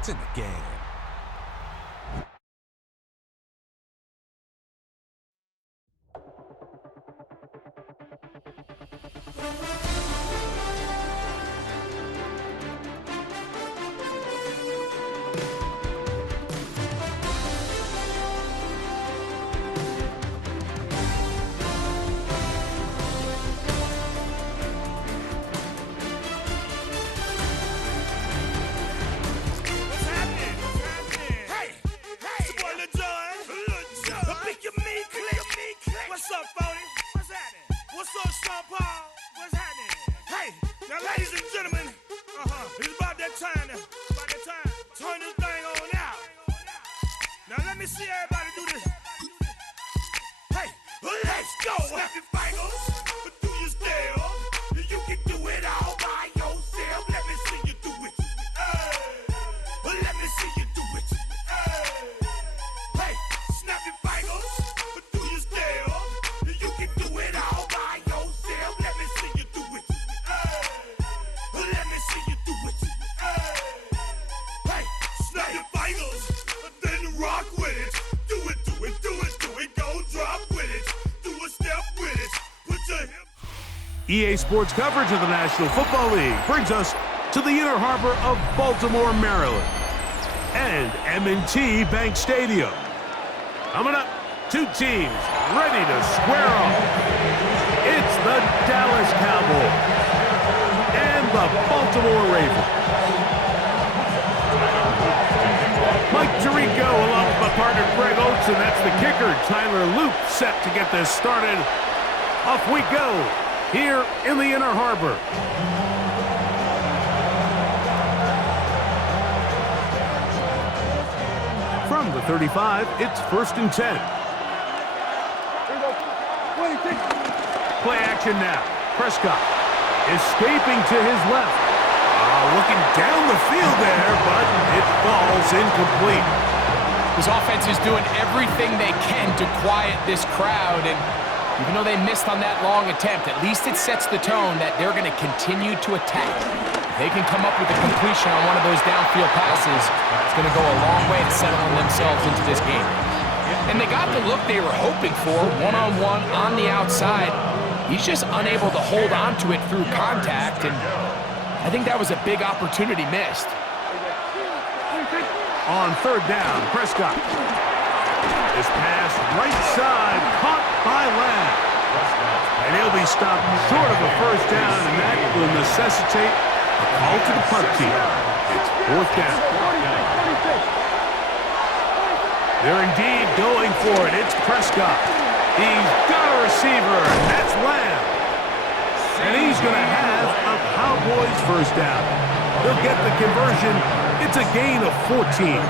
It's in the game. EA Sports coverage of the National Football League brings us to the inner harbor of Baltimore, Maryland, and M&T Bank Stadium. Coming up, two teams ready to square off. It's the Dallas Cowboys and the Baltimore Ravens. Mike Tirico along with my partner Greg Oates, and that's the kicker, Tyler Luke, set to get this started. Off we go here in the inner harbor. From the 35, it's 1st and 10. Play action now. Prescott escaping to his left. Looking down the field there, but it falls incomplete. His offense is doing everything they can to quiet this crowd, and even though they missed on that long attempt, at least it sets the tone that they're going to continue to attack. If they can come up with a completion on one of those downfield passes, it's going to go a long way to settling themselves into this game. And they got the look they were hoping for, one-on-one on the outside. He's just unable to hold on to it through contact, and I think that was a big opportunity missed. On 3rd down, Prescott. This pass right side, caught by Lamb. And he'll be stopped short of a 1st down, and that will necessitate a call to the punt team. It's 4th down. They're indeed going for it. It's Prescott. He's got a receiver, and that's Lamb. And he's going to have a Cowboys 1st down. They'll get the conversion. It's a gain of 14.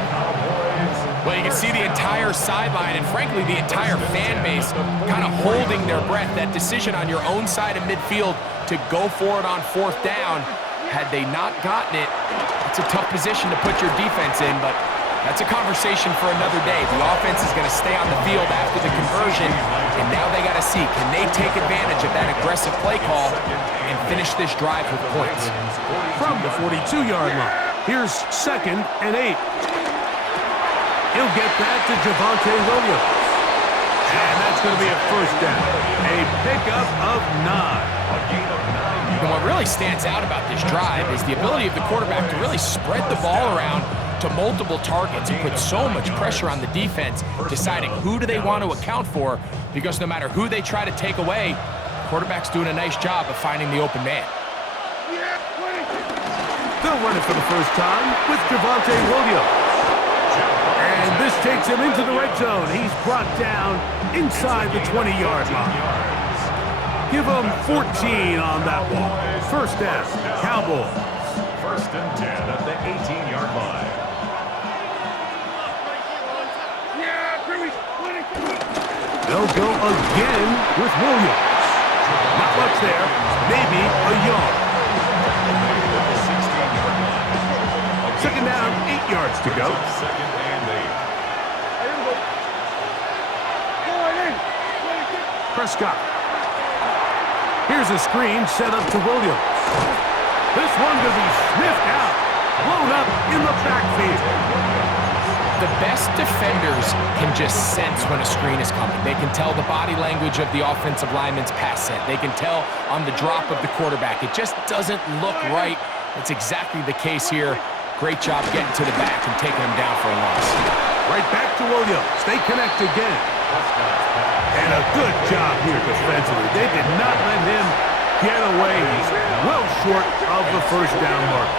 Well, you can see the entire sideline and, frankly, the entire fan base kind of holding their breath. That decision on your own side of midfield to go for it on 4th down, had they not gotten it, it's a tough position to put your defense in, but that's a conversation for another day. The offense is going to stay on the field after the conversion, and now they got to see, can they take advantage of that aggressive play call and finish this drive with points? From the 42-yard line, here's 2nd and 8. He'll get that to Javonte Williams. And that's going to be a 1st down. A pickup of 9. And what really stands out about this drive is the ability of the quarterback to really spread the ball around to multiple targets and put so much pressure on the defense, deciding who do they want to account for, because no matter who they try to take away, the quarterback's doing a nice job of finding the open man. They'll run it for the 1st time with Javonte Williams. And this takes him into the red zone. He's brought down inside the 20-yard line. Give him 14 on that one. 1st down, Cowboys. 1st and 10 at the 18-yard line. They'll go again with Williams. Not much there, maybe a yard. 2nd down, 8 yards to go. 2nd and 8. Prescott. Here's a screen set up to Williams. This one going to be sniffed out. blown up in the backfield. The best defenders can just sense when a screen is coming. They can tell the body language of the offensive lineman's pass set. They can tell on the drop of the quarterback. It just doesn't look right. It's exactly the case here. Great job getting to the back and taking him down for a loss. Right back to Williams. They connect again. And a good job here defensively. They did not let him get away. He's well short of the first down mark.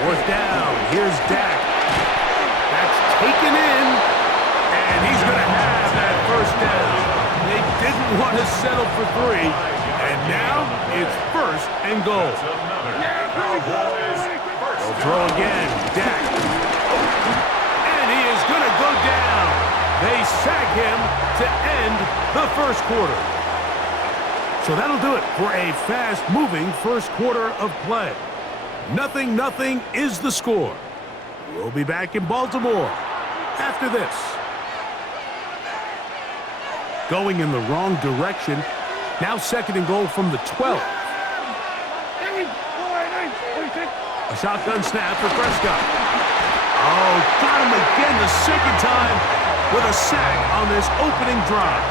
Fourth down. Here's Dak. That's taken in. And he's going to have that first down. They didn't want to settle for 3. And now it's first and goal. They'll throw again. Dak. And he is going to go down. They sack him to end the first quarter. So that'll do it for a fast-moving first quarter of play. 0-0 is the score. We'll be back in Baltimore after this. Going in the wrong direction. Now second and goal from the 12. A shotgun snap for Prescott. Oh, got him again the second time with a sack on this opening drive.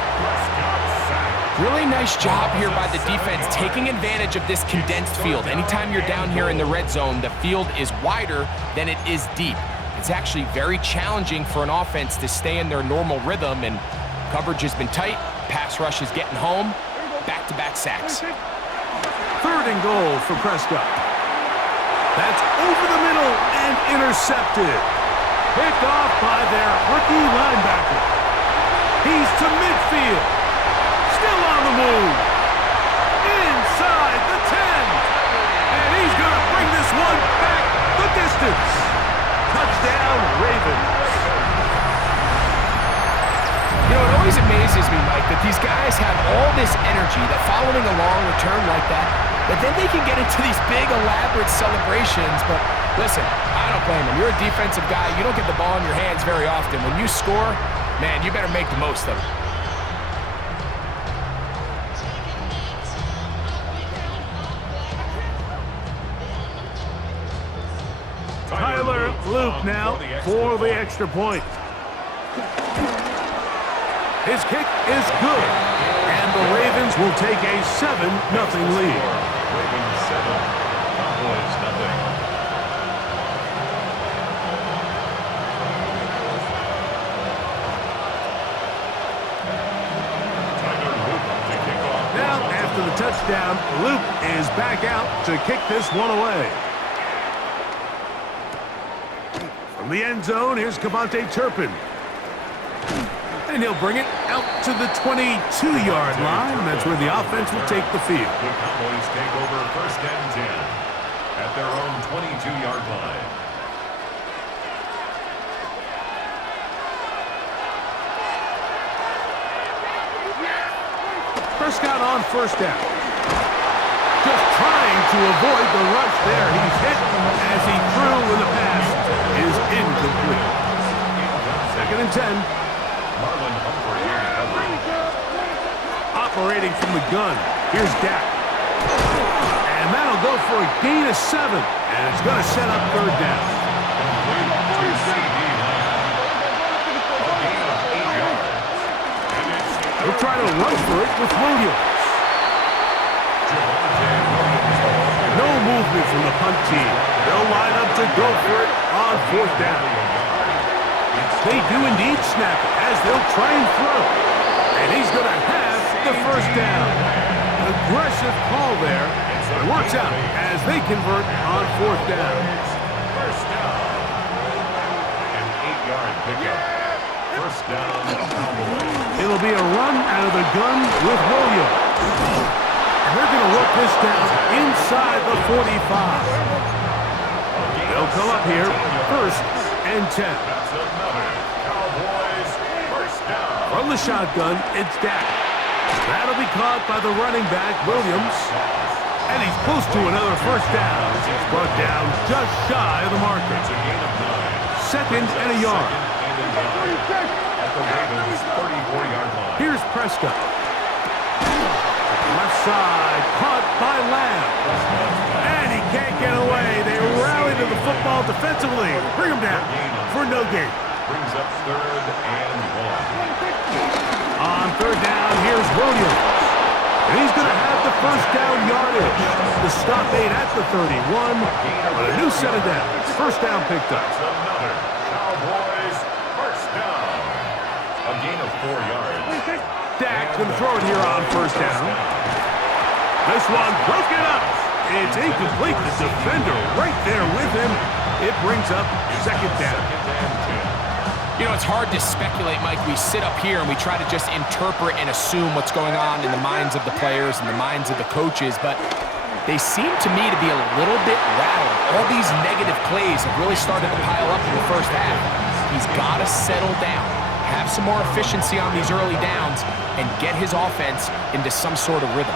Really nice job here by the defense, taking advantage of this condensed field. Anytime you're down here in the red zone, the field is wider than it is deep. It's actually very challenging for an offense to stay in their normal rhythm, and coverage has been tight. Pass rush is getting home. Back-to-back sacks. Third and goal for Prescott. That's over the middle and intercepted. Picked off by their rookie linebacker. He's to midfield. Still on the move. Inside the 10. And he's going to bring this one back the distance. Touchdown, Ravens. You know, it always amazes me, Mike, that these guys have all this energy, that following a long return like that, but then they can get into these big, elaborate celebrations. But listen, I don't blame them. You're a defensive guy. You don't get the ball in your hands very often. When you score, man, you better make the most of it. Tyler Luke now for the extra point. His kick is good, and the Ravens will take a 7-0 lead. Ravens 7, Cowboys 0. Now, after the touchdown, Luke is back out to kick this one away. From the end zone, here's Cavante Turpin. And he'll bring it out to the 22-yard line. That's where the offense will take the field. The Cowboys take over first and 10 at their own 22-yard line. Prescott on first down. Just trying to avoid the rush there. He's hit as he threw when the pass is incomplete. Second and 10. Marlon Humphrey in recovery. Operating from the gun. Here's Dak. And that'll go for a gain of 7. And it's going to set up third down. To CD Lamb. A gain of 8 yards. He'll try to run for it with Williams. No movement from the punt team. They'll line up to go for it on fourth down. They do indeed snap it as they'll try and throw. And he's going to have the first down. An aggressive call there. It works out as they convert on fourth down. First down. An 8-yard pickup. First down, Cowboys. It'll be a run out of the gun with Williams. And they're going to work this down inside the 45. They'll come up here first and 10. That's another Cowboys first down. From the shotgun, it's Dak. That'll be caught by the running back, Williams. And he's close to another first down. He's brought down just shy of the marker. It's a gain of 9. Second and a yard. At the Ravens' 34-yard line. Here's Prescott. Left side, caught by Lamb. And he can't get away. They rally to the football defensively. Bring them down for no gain. Brings up 3rd and 1. On 3rd down, here's Williams. And he's going to have the first down yardage. The stop made at the 31, but a new set of downs. First down picked up. That's another Cowboys first down. A gain of 4 yards. Dak can throw it here on first down. This one broken up. It's incomplete. The defender right there with him. It brings up 2nd down. You know, it's hard to speculate, Mike. We sit up here and we try to just interpret and assume what's going on in the minds of the players and the minds of the coaches, but they seem to me to be a little bit rattled. All these negative plays have really started to pile up in the first half. He's got to settle down, have some more efficiency on these early downs, and get his offense into some sort of rhythm.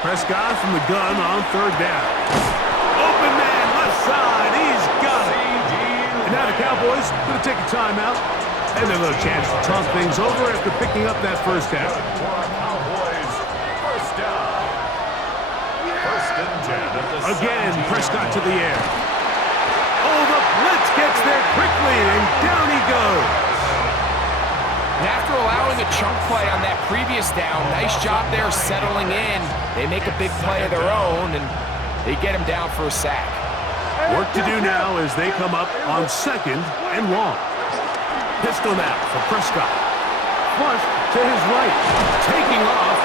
Prescott from the gun on 3rd down. Open man, left side. He's got it. And now the Cowboys going to take a timeout. And a little chance to talk things over after picking up that first down. Cowboys first down. 1st and 10. Again, Prescott to the air. Oh, the blitz gets there quickly, and down he goes. And after allowing a chunk play on that previous down, nice job there settling in. They make a big play of their own, and they get him down for a sack. Work to do now as they come up on 2nd and long. Pistol now for Prescott. Flush to his right. Taking off.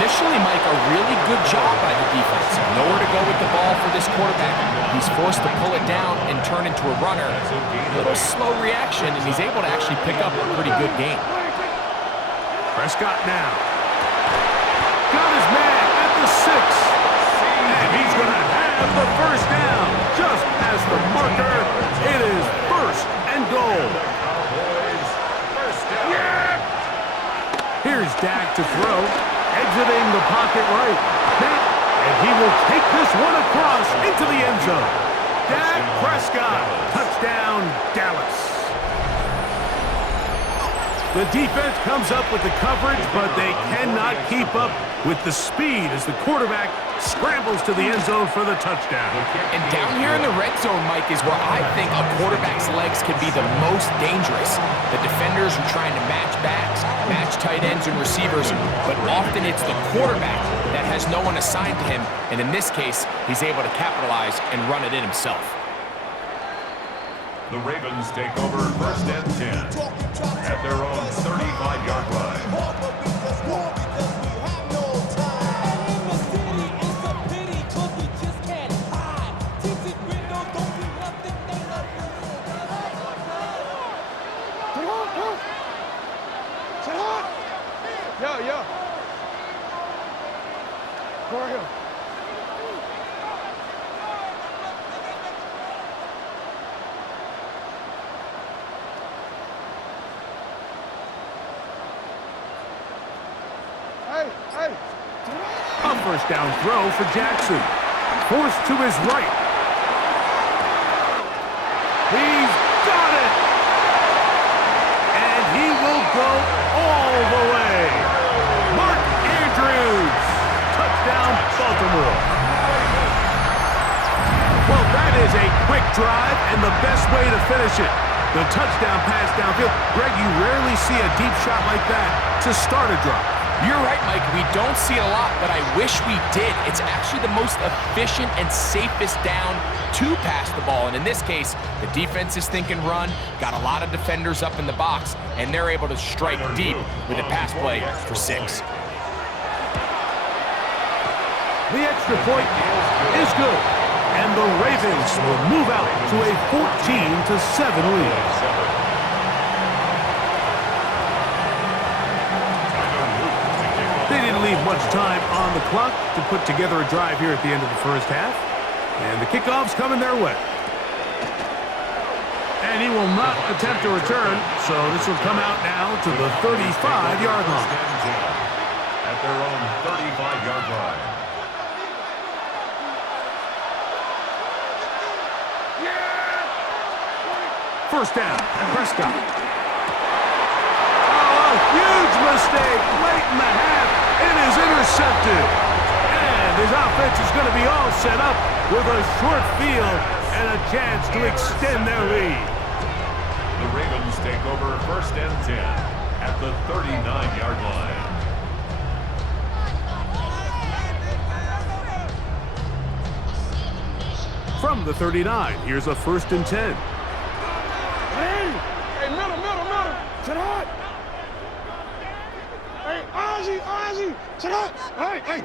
Initially, Mike, a really good job by the defense. Nowhere to go with the ball for this quarterback. He's forced to pull it down and turn into a runner. A little slow reaction, and he's able to actually pick up a pretty good gain. Prescott now. Got his man at the 6. And he's going to have the first down. Just past the marker. It is 1st and goal. Here's Dak to throw. Exiting the pocket right. And he will take this one across into the end zone. Dak Prescott. Touchdown, Dallas. The defense comes up with the coverage, but they cannot keep up with the speed as the quarterback scrambles to the end zone for the touchdown. And down here in the red zone, Mike, is where I think a quarterback's legs can be the most dangerous. The defenders are trying to match backs, match tight ends and receivers, but often it's the quarterback that has no one assigned to him, and in this case, he's able to capitalize and run it in himself. The Ravens take over 1st and 10 at their own 35-yard line. Yo. Go ahead. Hey. A first down throw for Jackson. Forced to his right. He's got it! And he will go all the way. Mark Andrews. Touchdown, Baltimore. Well, that is a quick drive and the best way to finish it. The touchdown pass downfield. Greg, you rarely see a deep shot like that to start a drive. You're right, Mike. We don't see it a lot, but I wish we did. It's actually the most efficient and safest down to pass the ball. And in this case, the defense is thinking run, got a lot of defenders up in the box, and they're able to strike deep with a pass play for 6. The extra point is good. And the Ravens will move out to a 14-7 lead. They didn't leave much time on the clock to put together a drive here at the end of the first half. And the kickoff's coming their way. And he will not attempt to return, so this will come out now to the 35-yard line. At their own 35-yard line. First down, Prescott. Oh, a huge mistake late in the half. It is intercepted. And his offense going to be all set up with a short field and a chance to extend their lead. The Ravens take over 1st and 10 at the 39-yard line. From the 39, here's a 1st and 10. Hey, middle. To the hot. Hey, Ozzy. To the hot. Hey.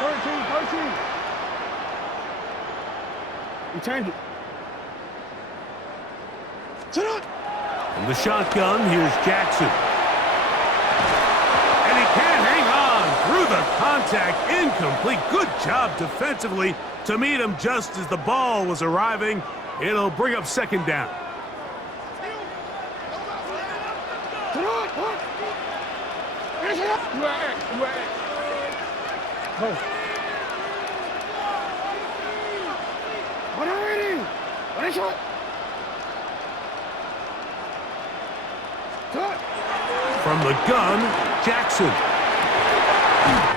13. You changed it. To the hot. From the shotgun, here's Jackson. And he can't hang on through the contact. Incomplete. Good job defensively to meet him just as the ball was arriving. It'll bring up 2nd down. You at Go. What already? What is shot? Cut. From the gun, Jackson.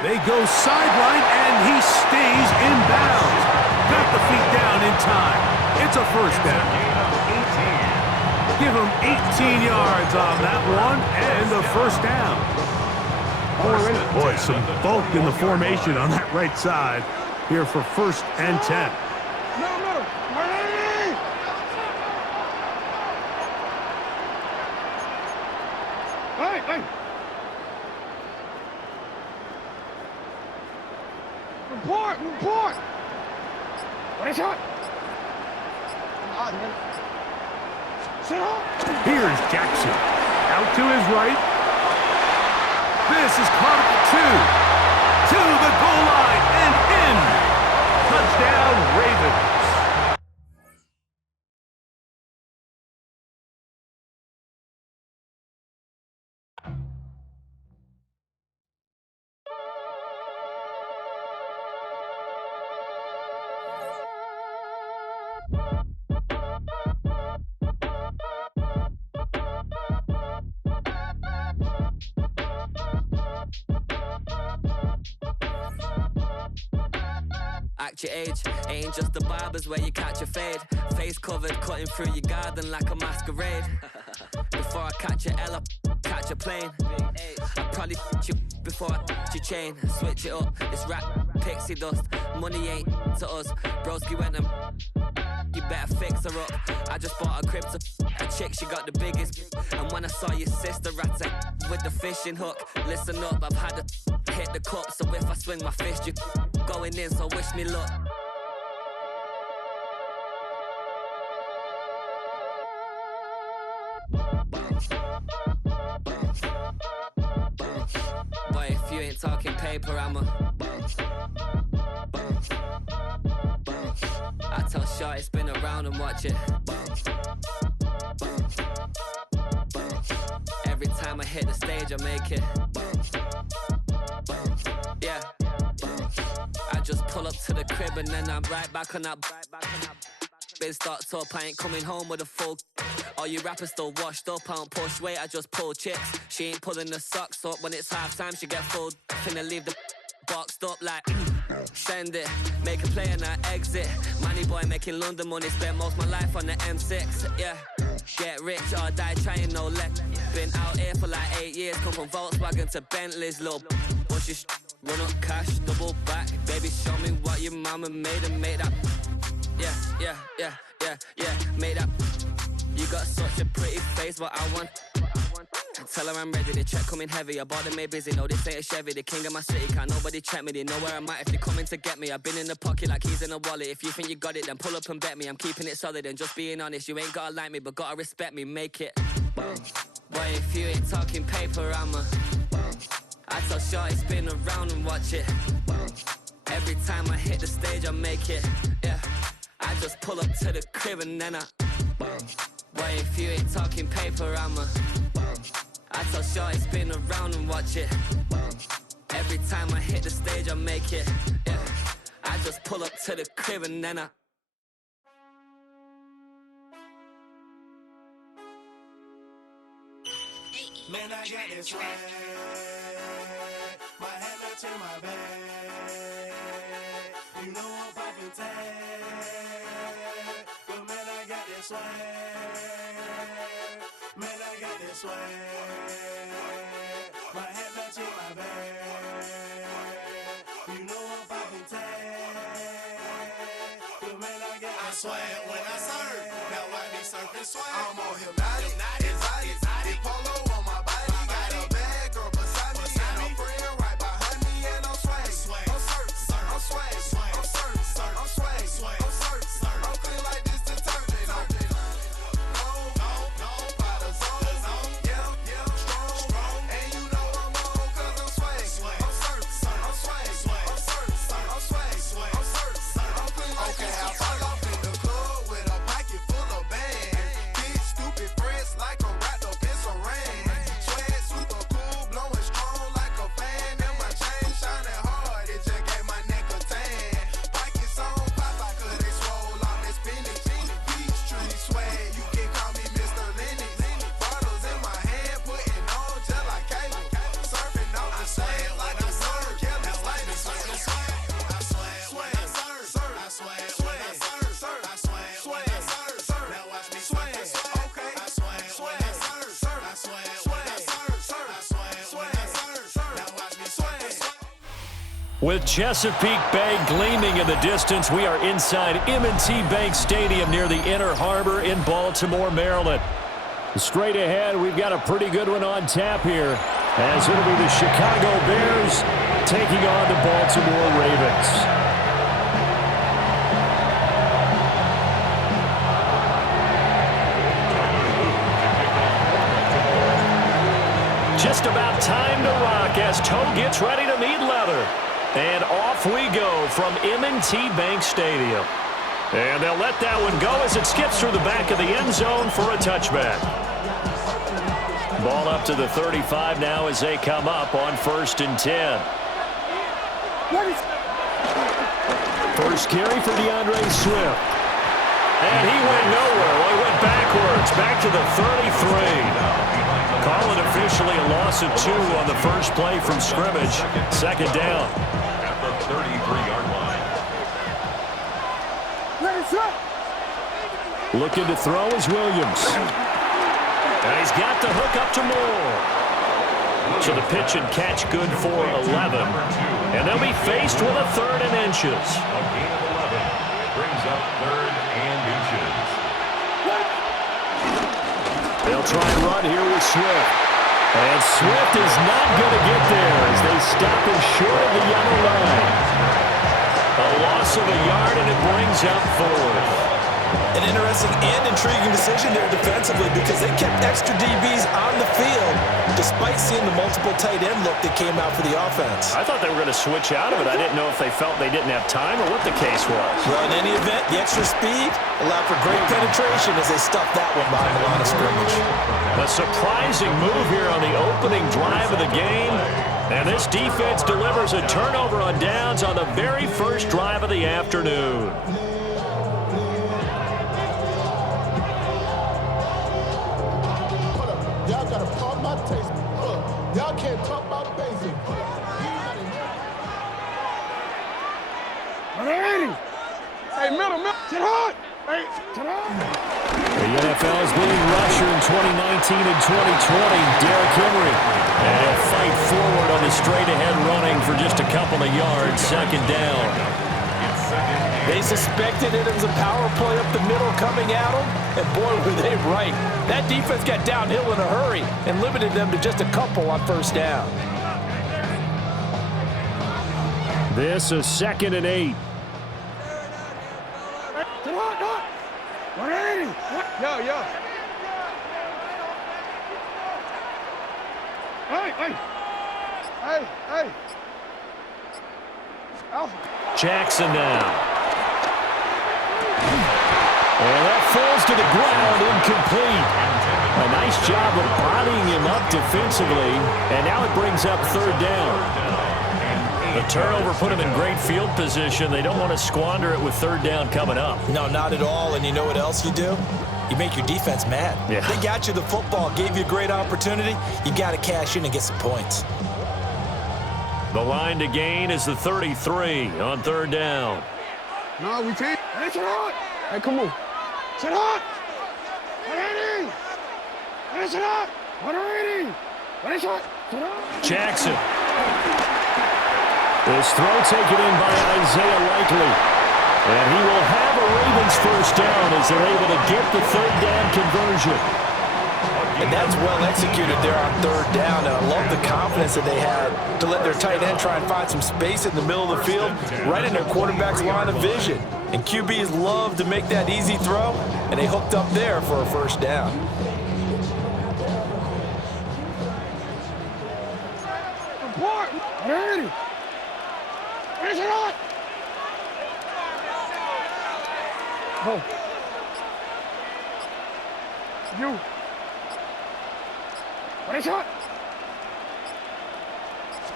They go sideline, and he stays in bounds. Got the feet down in time. It's a 1st down. Give him 18 yards on that one, and a 1st down. Boy, some bulk in the formation on that right side here for 1st and 10. Middle. Hey. Report. What is shot? Here's Jackson. Out to his right. This is caught at the 2. To the goal line and in. Touchdown, Ravens. Act your age, ain't just the barbers where you catch a fade. Face covered, cutting through your garden like a masquerade. Before I catch a L up, catch a plane. I probably you before I your chain. Switch it up, it's rap, pixie dust. Money ain't to us. Broski went and you better fix her up. I just bought a crib to a chick, she got the biggest. And when I saw your sister rat with the fishing hook, listen up, I've had to hit the cup. So if I swing my fist, you going in, so wish me luck. Boy, if you ain't talking paper, I'm a I tell shorty spin around and watch it. Every time I hit the stage, I make it. Yeah. I just pull up to the crib and then I'm right back on that. Been starts up, I ain't coming home with a full. All you rappers still washed up, I don't push weight, I just pull chicks. She ain't pulling the socks up when it's halftime, she get full. Finna leave the boxed up like send it, make a play and I exit. Money boy making London money, spent most of my life on the M6. Yeah, get rich or die trying, no let. Been out here for like 8 years, come from Volkswagen to Bentley's. Little what's your run up cash, double back. Baby, show me what your mama made and make that. Yeah, make that. You got such a pretty face, but I want. Tell her I'm ready, the check coming heavy. I bought them made busy, no this ain't a Chevy. The king of my city, can't nobody check me. They know where I'm at if they coming to get me. I've been in the pocket like keys in a wallet. If you think you got it, then pull up and bet me. I'm keeping it solid and just being honest. You ain't gotta like me, but gotta respect me, make it. Boy, if you ain't talking paper, I'm a I tell shorty spin around and watch it. Every time I hit the stage, I make it. Yeah, I just pull up to the crib and then I Boy, if you ain't talking paper, I'm a I tell shorty spin around and watch it. Every time I hit the stage, I make it. Yeah, I just pull up to the crib and then I Man, I got this swag. My hand up to my bag. My hat matching my bag. You know I'm popping tag. The man I get, I swag when I serve. Now why me surfing swag? I'm on hypnotic, exotic, polo on my body. Got a bad girl beside me, and a friend right behind me, and I'm swag. I'm surf, I'm swag, I'm surf, I'm swag, I'm surf, I'm clean like this detergent. With Chesapeake Bay gleaming in the distance, we are inside M&T Bank Stadium near the Inner Harbor in Baltimore, Maryland. Straight ahead, we've got a pretty good one on tap here, as it'll be the Chicago Bears taking on the Baltimore Ravens. Just about time to rock as Toe gets ready to meet leather. And off we go from M&T Bank Stadium. And they'll let that one go as it skips through the back of the end zone for a touchback. Ball up to the 35 now as they come up on 1st and 10. First carry for DeAndre Swift. And he went nowhere. Well, he went backwards, back to the 33. Call it officially a loss of 2 on the first play from scrimmage. Second down. At the 33-yard line. Looking to throw is Williams. And he's got the hook up to Moore. So the pitch and catch good for 11. And they'll be faced with a 3rd and inches. A gain of 11 brings up 3rd and inches. They'll try and run here with Swift. And Swift is not going to get there as they stop him short of the yellow line. A loss of a yard, and it brings up 4th. An interesting and intriguing decision there defensively because they kept extra DBs on the field despite seeing the multiple tight end look that came out for the offense. I thought they were going to switch out of it. I didn't know if they felt they didn't have time or what the case was. Well, in any event, the extra speed allowed for great penetration as they stuffed that one behind the line of scrimmage. A surprising move here on the opening drive of the game. And this defense delivers a turnover on downs on the very first drive of the afternoon. Y'all gotta pump my taste. Y'all can't talk about basic. Hey, middle, sit hard. Hey, sit hard. The NFL's leading rusher in 2019 and 2020, Derrick Henry. And he'll fight forward on the straight-ahead running for just a couple of yards. Second down. They suspected it was a power play up the middle coming at them, and boy, were they right. That defense got downhill in a hurry and limited them to just a couple on first down. This is 2nd and 8. Sit hard, dog. 180. Yo. Hey. Alpha. Jackson now. And that falls to the ground, incomplete. A nice job of bodying him up defensively, and now it brings up 3rd down. The turnover put him in great field position. They don't want to squander it with 3rd down coming up. No, not at all, and you know what else you do? You make your defense mad. Yeah. They got you the football, gave you a great opportunity. You got to cash in and get some points. The line to gain is the 33 on 3rd down. No, we can't. Hey, sit hard. Hey, come on. Sit hard. 180. Hey, sit hard. Jackson. This throw taken in by Isaiah Likely. And he will have a Ravens first down as they're able to get the third down conversion. And that's well executed there on third down. And I love the confidence that they had to let their tight end try and find some space in the middle of the field, right in their quarterback's line of vision. And QBs love to make that easy throw, and they hooked up there for a first down. Go. You. What is shot?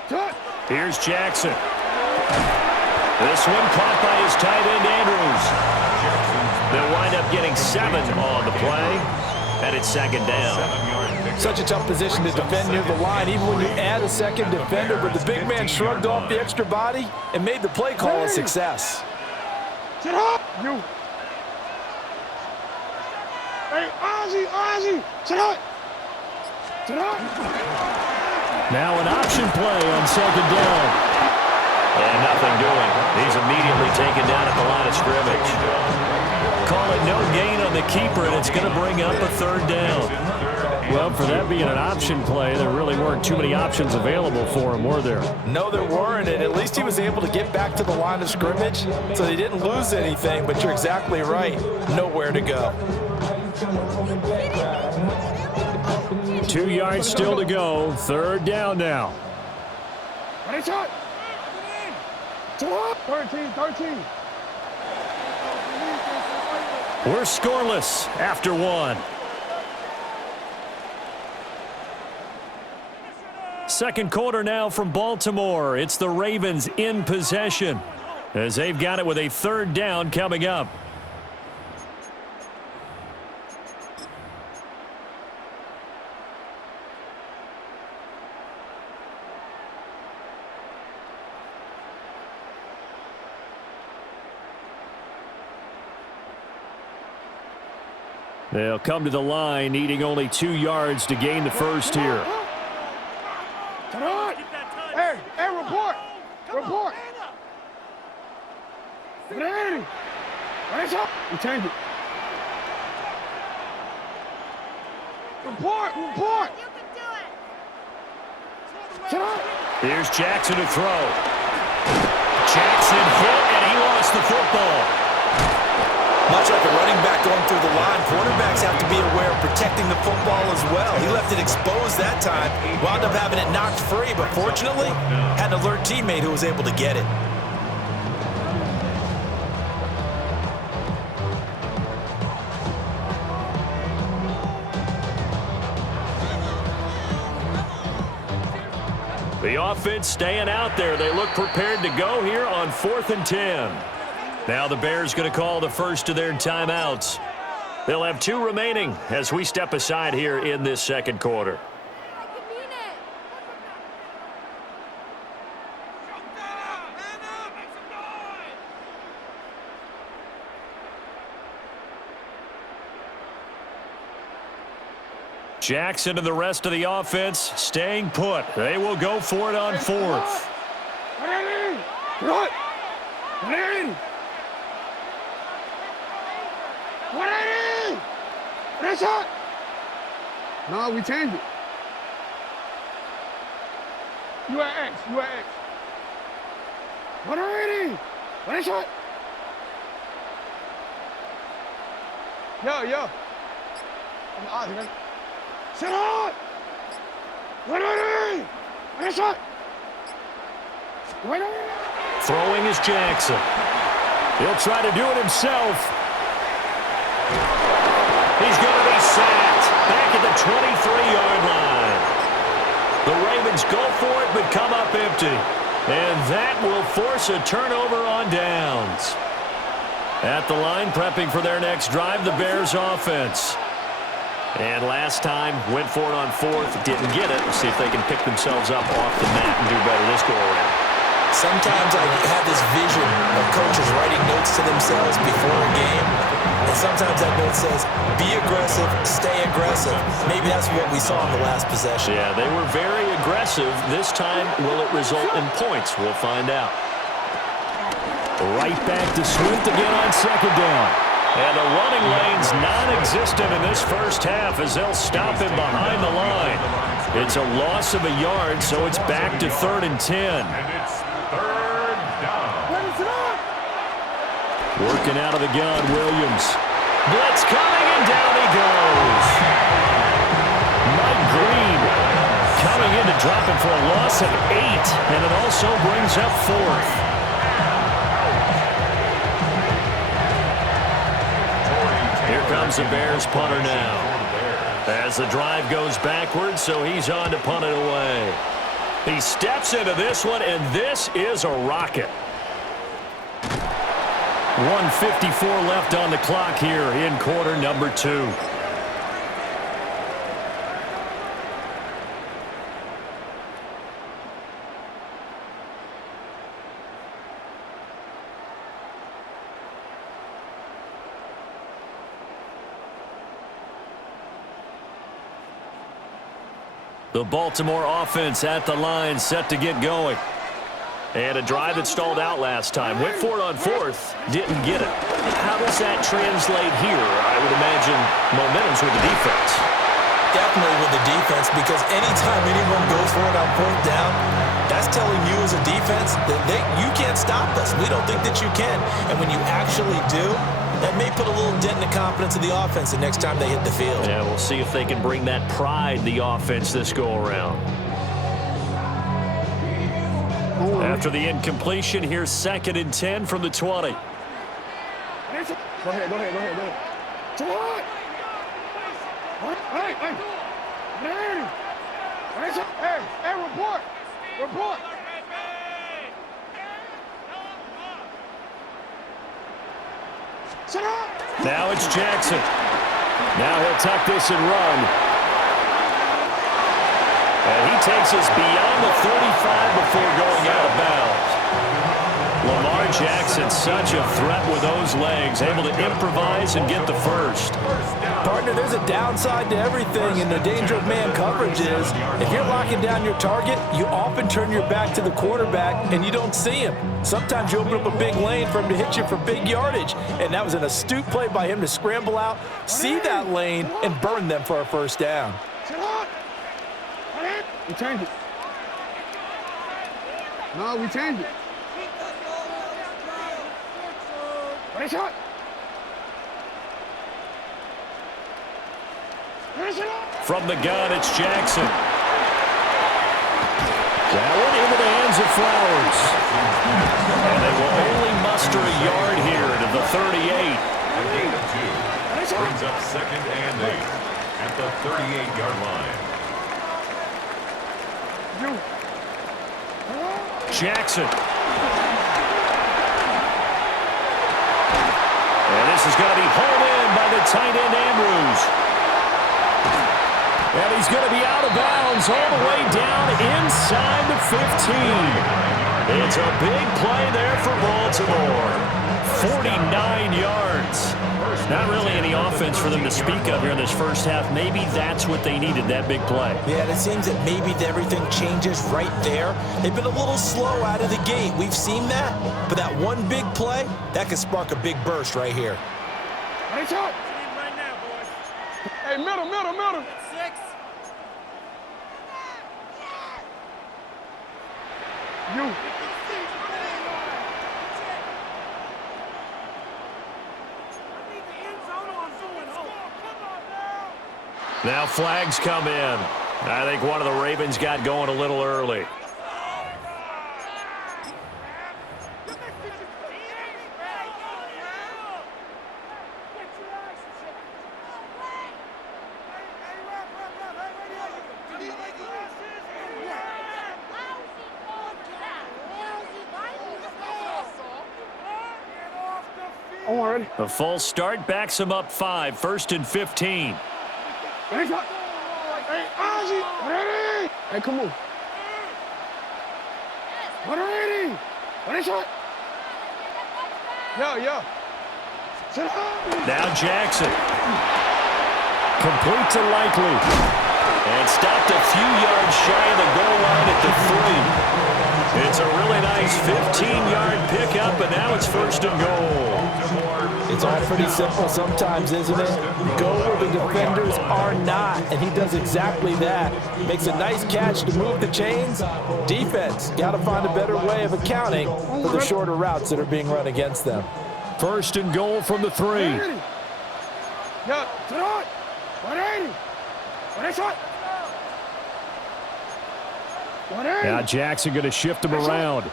Shot. Here's Jackson. This one caught by his tight end, Andrews. They'll wind up getting 7 on the play, and it's second down. Such a tough position to defend near the line, even when you add a second defender, but the big man shrugged off the extra body and made the play call a success. Sit up. You. Hey, Ozzy, sit up. Sit up. Now an option play on second down. And nothing doing. He's immediately taken down at the line of scrimmage. Call it no gain on the keeper, and it's going to bring up a third down. Well, for that being an option play, there really weren't too many options available for him, were there? No, there weren't, and at least he was able to get back to the line of scrimmage, so they didn't lose anything, but you're exactly right. Nowhere to go. 2 yards still to go. Third down now. 13. We're scoreless after 1. Second quarter now from Baltimore. It's the Ravens in possession as they've got it with a third down coming up. They'll come to the line, needing only 2 yards to gain the first here. Hey, report. We change it. Report. Here's Jackson to throw. Jackson hit, and he lost the football. Much like a running back going through the line, quarterbacks have to be aware of protecting the football as well. He left it exposed that time, wound up having it knocked free, but fortunately, had an alert teammate who was able to get it. The offense staying out there. They look prepared to go here on 4th and 10. Now the Bears going to call the first of their timeouts. They'll have 2 remaining as we step aside here in this second quarter. Jackson and the rest of the offense staying put. They will go for it on 4th. No, we changed it. You at X. 180. What is it? Yo. I'm Ozzy, right? Sit up! 180. What is it? 180. Throwing is Jackson. He'll try to do it himself. He's going to be sacked back at the 23-yard line. The Ravens go for it but come up empty. And that will force a turnover on downs. At the line, prepping for their next drive, the Bears offense. And last time, went for it on 4th, didn't get it. Let's see if they can pick themselves up off the mat and do better this go around. Sometimes I have this vision of coaches writing notes to themselves before a game, and sometimes that note says, be aggressive, stay aggressive. Maybe that's what we saw in the last possession. Yeah, they were very aggressive. This time, will it result in points? We'll find out. Right back to Swift again on second down. And the running lane's non-existent in this first half as they'll stop him behind the line. It's a loss of a yard, so it's back to 3rd and 10. And it's 3rd down. Working out of the gun, Williams. Blitz coming, and down he goes. Mike Green coming in to drop him for a loss of 8, and it also brings up 4th. Here comes the Bears punter now. As the drive goes backwards, so he's on to punt it away. He steps into this one, and this is a rocket. 1:54 left on the clock here in quarter number 2. The Baltimore offense at the line, set to get going. And a drive that stalled out last time. Went for it on 4th, didn't get it. How does that translate here? I would imagine momentum's with the defense. Definitely with the defense, because anytime anyone goes for it on 4th down, that's telling you as a defense that you can't stop us. We don't think that you can. And when you actually do, that may put a little dent in the confidence of the offense the next time they hit the field. Yeah, we'll see if they can bring that pride, the offense, this go-around. After the incompletion, here's 2nd and 10 from the 20. Go ahead. Too hard. Hey, report. Sit up. Now it's Jackson. Now he'll tuck this and run. And he takes us beyond the 35 before going out of bounds. Lamar Jackson, such a threat with those legs, able to improvise and get the first. Partner, there's a downside to everything, and the danger of man coverage is if you're locking down your target, you often turn your back to the quarterback and you don't see him. Sometimes you open up a big lane for him to hit you for big yardage, and that was an astute play by him to scramble out, see that lane, and burn them for a first down. We changed it. No, we changed it. Nice shot. From the gun, it's Jackson. That one into the hands of Flowers. And they will only muster a yard here to the 38. A gain of 2 brings up 2nd and 8 at the 38-yard line. Jackson. And this is going to be hauled in by the tight end, Andrews. And he's going to be out of bounds all the way down inside the 15. It's a big play there for Baltimore. 49 yards. Not really any offense for them to speak of here in this first half. Maybe that's what they needed, that big play. Yeah, and it seems that maybe everything changes right there. They've been a little slow out of the gate. We've seen that. But that one big play, that could spark a big burst right here. Hey, middle. 6. You. Now flags come in. I think one of the Ravens got going a little early. The false start backs him up 5, 1st and 15. Hey, Ozzy, ready? Hey, come on. Ready? What is it? Yo. Now Jackson. Complete to Likely. And stopped a few yards shy of the goal line at the 3. It's a really nice 15-yard pickup, and now it's 1st and goal. It's all pretty simple sometimes, isn't it? Go where the defenders are not, and he does exactly that. Makes a nice catch to move the chains. Defense, got to find a better way of accounting for the shorter routes that are being run against them. 1st and goal from the 3. Yo, sit on. 180. What is it? Now Jackson going to shift him around.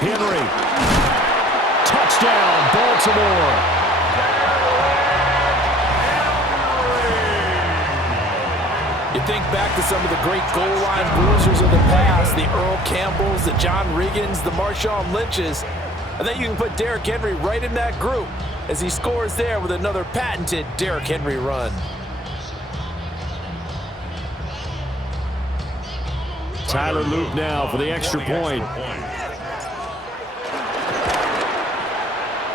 Henry. Touchdown, Baltimore. You think back to some of the great goal line bruisers of the past, the Earl Campbells, the John Regans, the Marshawn Lynches. I think you can put Derrick Henry right in that group as he scores there with another patented Derrick Henry run. Tyler Loop now for the extra point.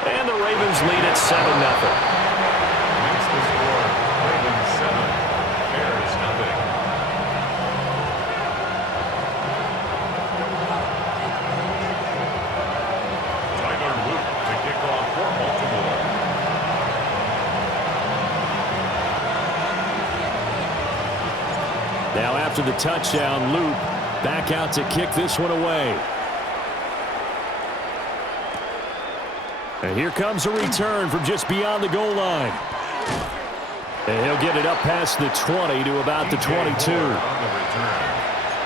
And the Ravens lead at 7-0. Makes the score Ravens 7, Bears nothing. Tyler Loop to kick off for Baltimore. Now after the touchdown, Loop back out to kick this one away. And here comes a return from just beyond the goal line. And he'll get it up past the 20 to about the 22. On the return,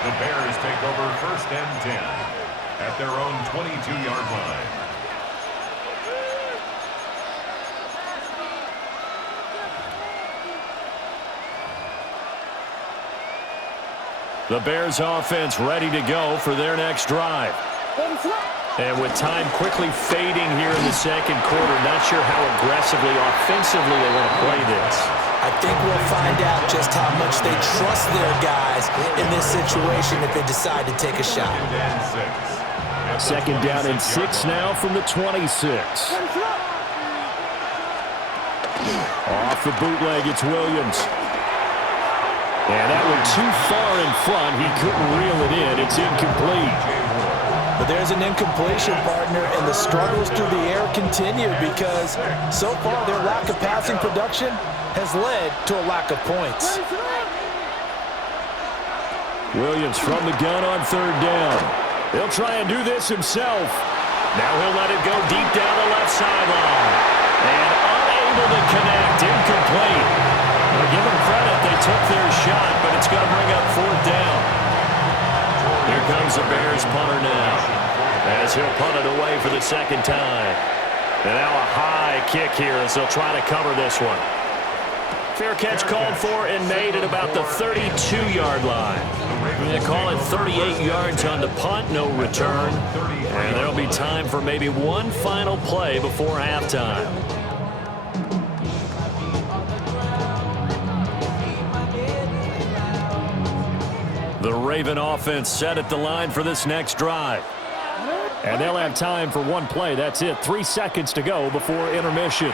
the Bears take over 1st and 10 at their own 22-yard line. The Bears offense ready to go for their next drive. And with time quickly fading here in the second quarter, not sure how aggressively, offensively they want to play this. I think we'll find out just how much they trust their guys in this situation if they decide to take a shot. 2nd down and 6 now from the 26. Off the bootleg, it's Williams. And that one too far in front. He couldn't reel it in. It's incomplete. But there's an incompletion, partner, and the struggles through the air continue because so far their lack of passing production has led to a lack of points. Williams from the gun on 3rd down. He'll try and do this himself. Now he'll let it go deep down the left sideline. And unable to connect, incomplete. Well, give them credit, they took their shot, but it's going to bring up 4th down. Here comes the Bears punter now, as he'll punt it away for the 2nd time. And now a high kick here as they'll try to cover this one. Fair catch called for and made at about the 32-yard line. They call it 38 yards on the punt, no return. And there'll be time for maybe one final play before halftime. The Raven offense set at the line for this next drive. And they'll have time for one play. That's it. 3 seconds to go before intermission.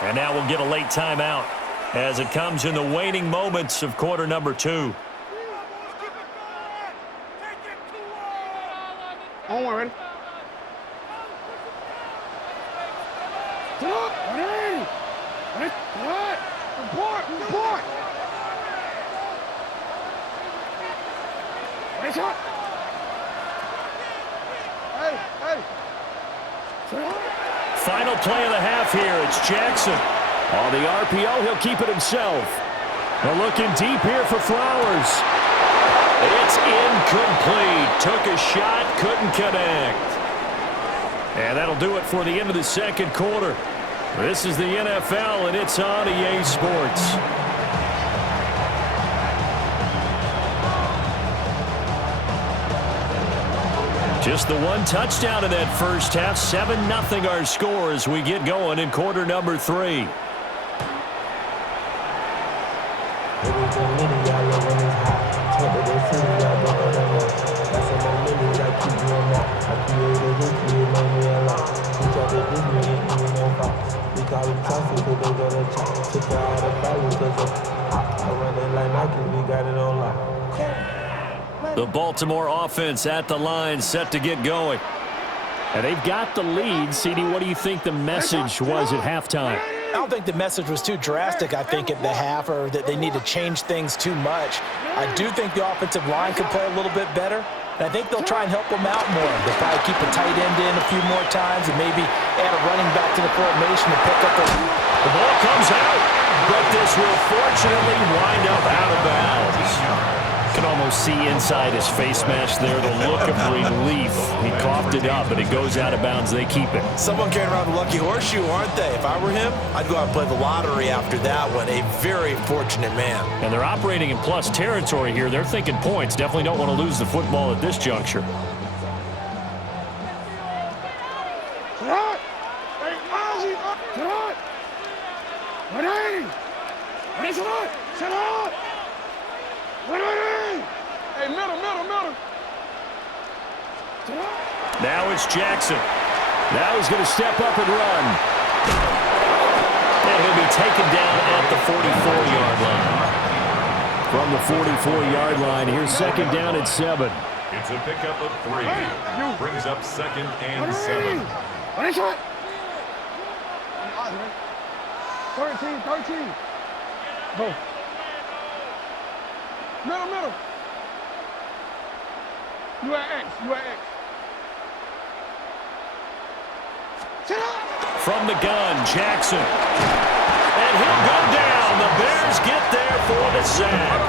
And now we'll get a late timeout as it comes in the waning moments of quarter number 2. On one, ready? Get up! 180! Report! Hey! Final play of the half here. It's Jackson. On the RPO, he'll keep it himself. They're looking deep here for Flowers. It's incomplete. Took a shot, couldn't connect. And that'll do it for the end of the second quarter. This is the NFL, and it's on EA Sports. Just the one touchdown in that first half. 7-0 our score as we get going in quarter number 3. Everything litty, y'all love when it's hot. Talk to the city, y'all don't know that. Got some more millies, I keep doing that. I created history, it made me a lot. We tried to diss me, it ain't no fault. We call them toxic, cause they gonna chop. Took her out of fire, cause I run it like Nike, we got it on lock. The Baltimore offense at the line, set to get going. And they've got the lead. CD, what do you think the message was at halftime? I don't think the message was too drastic, I think, at the half, or that they need to change things too much. I do think the offensive line can play a little bit better, and I think they'll try and help them out more. They'll probably keep a tight end in a few more times and maybe add a running back to the formation to pick up the ball comes out, but this will fortunately wind up out of bounds. Can almost see inside his face mask there the look of relief. He coughed it up, but it goes out of bounds. They keep it. Someone carrying around the lucky horseshoe, aren't they? If I were him, I'd go out and play the lottery after that one. A very fortunate man. And they're operating in plus territory here. They're thinking points. Definitely don't want to lose the football at this juncture. Hey, middle. Now it's Jackson. Now he's going to step up and run. And he'll be taken down at the 44-yard line. From the 44-yard line, here's second down at 7. It's a pickup of 3. Brings up second and 7. 13. Go. Middle. You at X. From the gun, Jackson. And he'll go down. The Bears get there for the sack.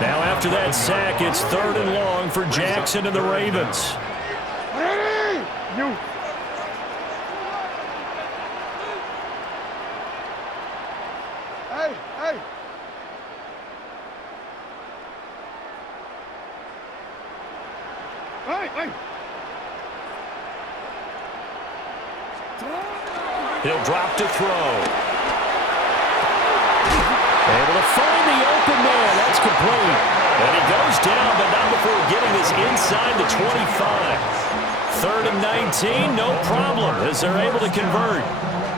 Now after that sack, it's 3rd and long for Jackson and the Ravens. You. Hey. Hey. He'll drop to throw. Able to find the open man. That's complete. And he goes down, but not before getting this inside the 25. 3rd and 19, no problem, as they're able to convert.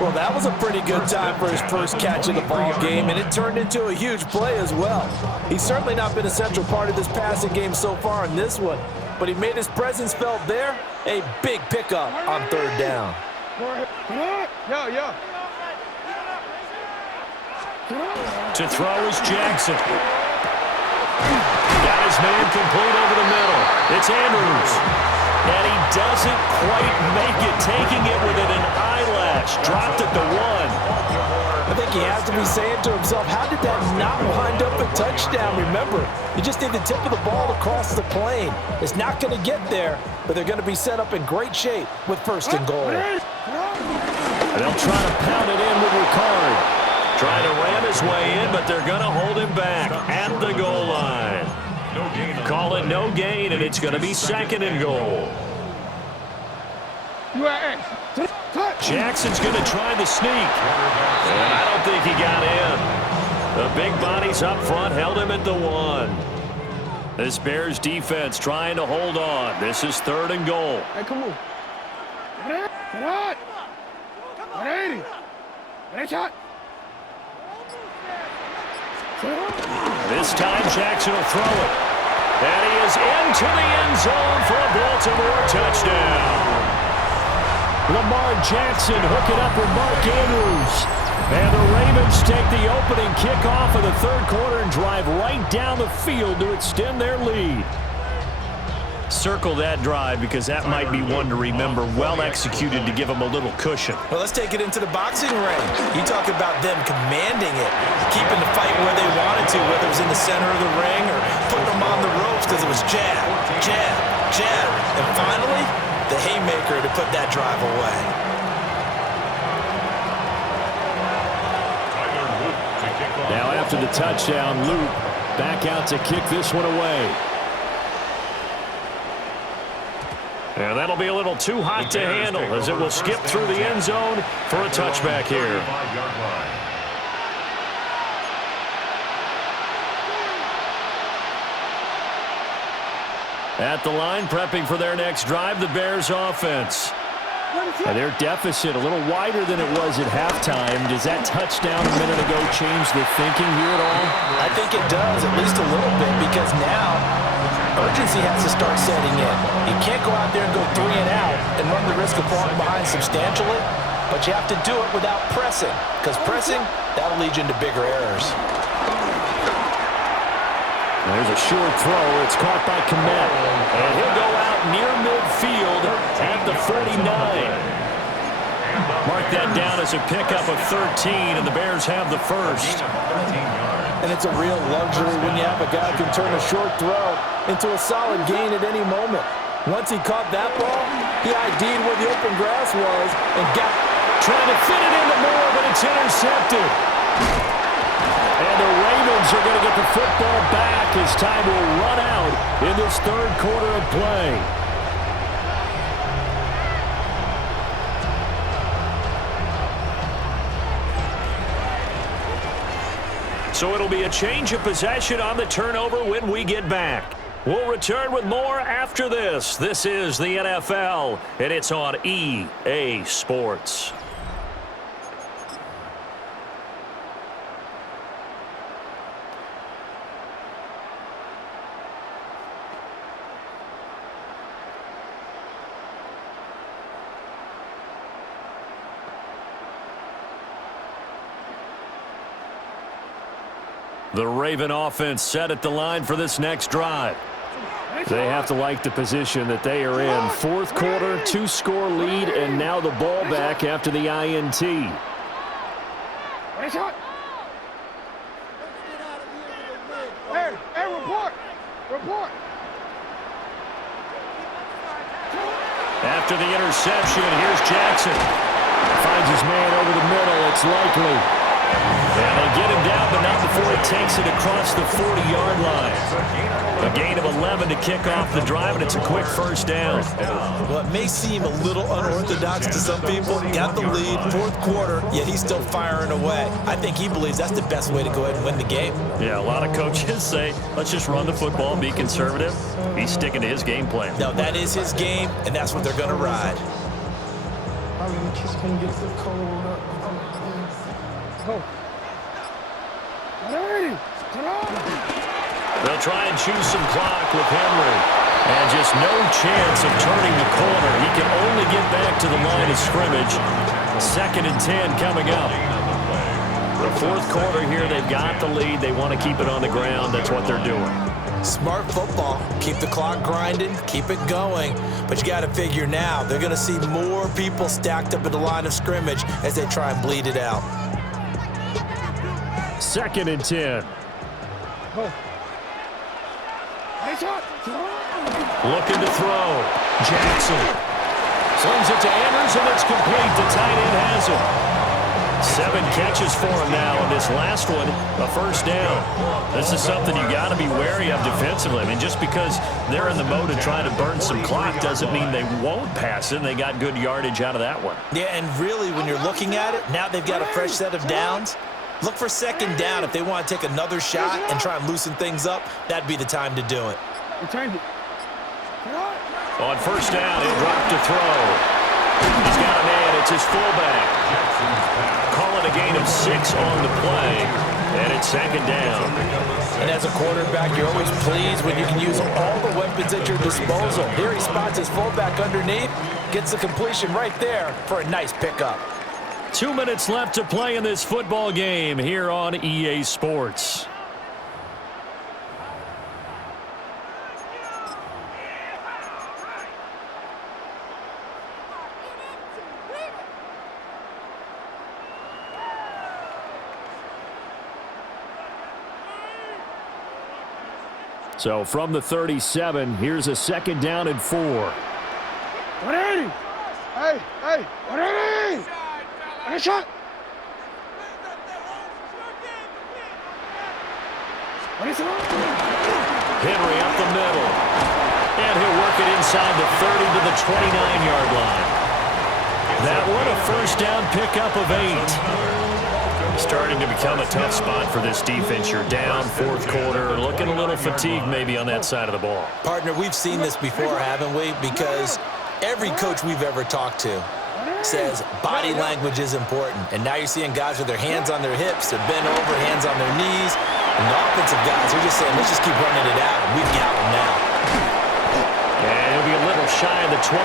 Well, that was a pretty good time for his first catch of the ball game, and it turned into a huge play as well. He's certainly not been a central part of this passing game so far in this one, but he made his presence felt there. A big pickup on 3rd down. Yeah. To throw is Jackson. Got his man complete over the middle. It's Andrews. And he doesn't quite make it, taking it within an eyelash. Dropped at the 1. I think he has to be saying to himself, how did that not wind up a touchdown? Remember, you just need the tip of the ball across the plane. It's not going to get there, but they're going to be set up in great shape with 1st and goal. They'll try to pound it in with Ricard. Trying to ram his way in, but they're going to hold him back at the goal line. Call it no gain, and it's going to be 2nd and goal. Jackson's going to try the sneak. And I don't think he got in. The big bodies up front held him at the 1. This Bears defense trying to hold on. This is 3rd and goal. Hey, come on. This time Jackson will throw it. And he is into the end zone for a Baltimore touchdown. Lamar Jackson hooking up with Mark Andrews. And the Ravens take the opening kickoff of the 3rd quarter and drive right down the field to extend their lead. Circle that drive because that might be one to remember. Well executed to give them a little cushion. Well, let's take it into the boxing ring. You talk about them commanding it, keeping the fight where they wanted to, whether it was in the center of the ring or putting them on the ropes because it was jab, and finally, the haymaker to put that drive away. Now after the touchdown, Luke back out to kick this one away. And that'll be a little too hot to handle as it will skip through the end zone for a touchback here. At the line, prepping for their next drive, the Bears offense. And their deficit a little wider than it was at halftime. Does that touchdown a minute ago change the thinking here at all? I think it does, at least a little bit, because now urgency has to start setting in. You can't go out there and go 3 and out and run the risk of falling behind substantially, but you have to do it without pressing, because pressing, that'll lead you into bigger errors. There's a short throw. It's caught by Kmet. And he'll go out near midfield at the 49. Mark that down as a pickup of 13, and the Bears have the first. And it's a real luxury when you have a guy who can turn a short throw into a solid gain at any moment. Once he caught that ball, he ID'd where the open grass was and got trying to fit it into Moore, but it's intercepted. And the Ravens are going to get the football back as time will run out in this third quarter of play. So it'll be a change of possession on the turnover when we get back. We'll return with more after this. This is the NFL, and it's on EA Sports. The Raven offense set at the line for this next drive. They have to like the position that they are in. Fourth quarter, 2-score lead, and now the ball back after the INT. Hey, report. Report. After the interception, here's Jackson. Finds his man over the middle. It's Likely. And they get him down, but not before he takes it across the 40-yard line. A gain of 11 to kick off the drive, and it's a quick first down. Well, it may seem a little unorthodox to some people. Got the lead, fourth quarter, yet he's still firing away. I think he believes that's the best way to go ahead and win the game. Yeah, a lot of coaches say, let's just run the football and be conservative. He's sticking to his game plan. No, that is his game, and that's what they're going to ride. They'll try and choose some clock with Henry. And just no chance of turning the corner. He can only get back to the line of scrimmage. 2nd and 10 coming up. The fourth quarter here, they've got the lead. They want to keep it on the ground. That's what they're doing. Smart football. Keep the clock grinding. Keep it going. But you got to figure now, they're going to see more people stacked up at the line of scrimmage as they try and bleed it out. 2nd and 10. Looking to throw. Jackson. Slings it to Andrews, and it's complete. The tight end has it. 7 catches for him now, and this last one, a first down. This is something you got to be wary of defensively. I mean, just because they're in the mode of trying to burn some clock doesn't mean they won't pass it. They got good yardage out of that one. Yeah, and really, when you're looking at it, now they've got a fresh set of downs. Look for 2nd down. If they want to take another shot and try and loosen things up, that'd be the time to do it. On first down, he dropped to throw. He's got a man. It's his fullback. Call it a gain of 6 on the play, and it's 2nd down. And as a quarterback, you're always pleased when you can use all the weapons at your disposal. Here he spots his fullback underneath, gets the completion right there for a nice pickup. 2 minutes left to play in this football game here on EA Sports. So from the 37, here's a 2nd down and 4. 180. Hey, 180. Nice shot. Henry up the middle. And he'll work it inside the 30 to the 29-yard line. That one a first down pickup of 8. Starting to become a tough spot for this defense. You're down fourth quarter, looking a little fatigued maybe on that side of the ball. Partner, we've seen this before, haven't we? Because every coach we've ever talked to says body language is important. And now you're seeing guys with their hands on their hips, they're bent over, hands on their knees. And the offensive guys are just saying, let's just keep running it out. We've got them now. And it'll be a little shy of the 25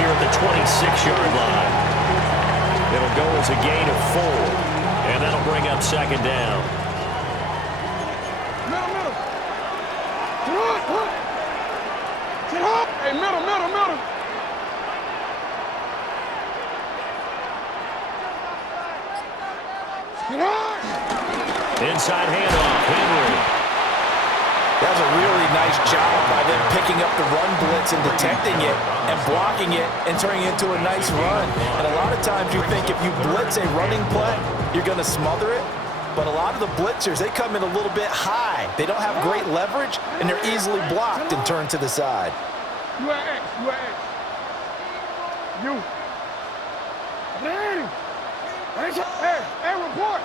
here at the 26-yard line. It'll go as a gain of 4. And that'll bring up second down. Middle. Sit hard. Hey, middle. Sit hard. Inside handoff, Henry. That was a really nice job by them picking up the run blitz and detecting it and blocking it and turning it into a nice run. And a lot of times you think if you blitz a running play, you're going to smother it. But a lot of the blitzers, they come in a little bit high. They don't have great leverage, and they're easily blocked and turned to the side. You at X. You. Hey, report.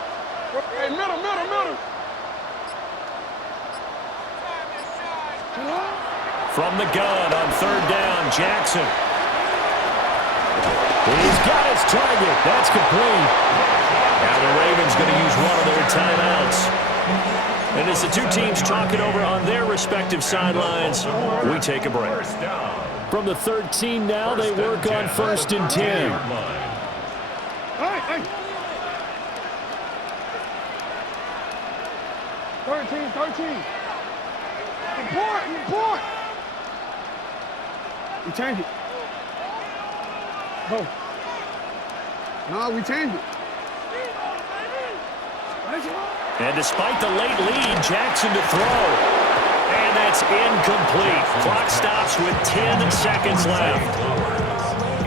Hey, middle. From the gun on third down, Jackson. He's got his target. That's complete. Now the Ravens going to use one of their timeouts. And as the two teams talk it over on their respective sidelines, we take a break. From the 13 now, they work on 1st and 10. Hey. 13. Report. We change it. Go. No, we change it. And despite the late lead, Jackson to throw. And that's incomplete. Clock stops with 10 seconds left.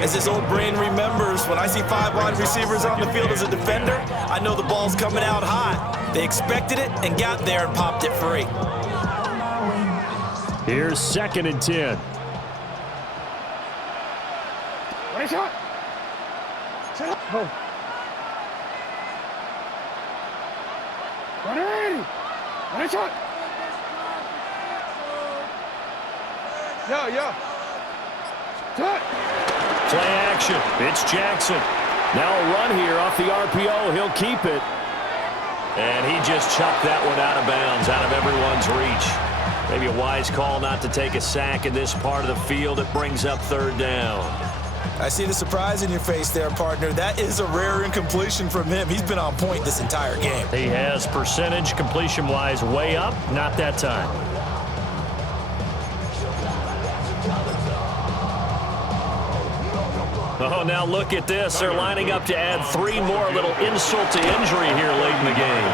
As this old brain remembers, when I see 5 wide receivers on the field as a defender, I know the ball's coming out hot. They expected it and got there and popped it free. Here's 2nd and 10. Nice shot. Go. Ready. Nice shot. Yeah. Shot. Play action. It's Jackson. Now a run here off the RPO. He'll keep it. And he just chucked that one out of bounds, out of everyone's reach. Maybe a wise call not to take a sack in this part of the field. It brings up 3rd down. I see the surprise in your face there, partner. That is a rare incompletion from him. He's been on point this entire game. He has percentage completion-wise way up. Not that time. Oh, now look at this. They're lining up to add 3 more, little insult to injury here late in the game.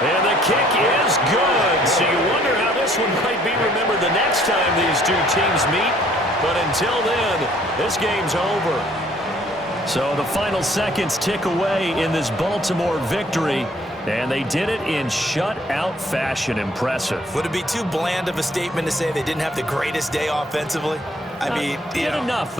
And the kick is good. So you wonder how this one might be remembered the next time these two teams meet. But until then, this game's over. So the final seconds tick away in this Baltimore victory. And they did it in shutout fashion. Impressive. Would it be too bland of a statement to say they didn't have the greatest day offensively? I mean, enough.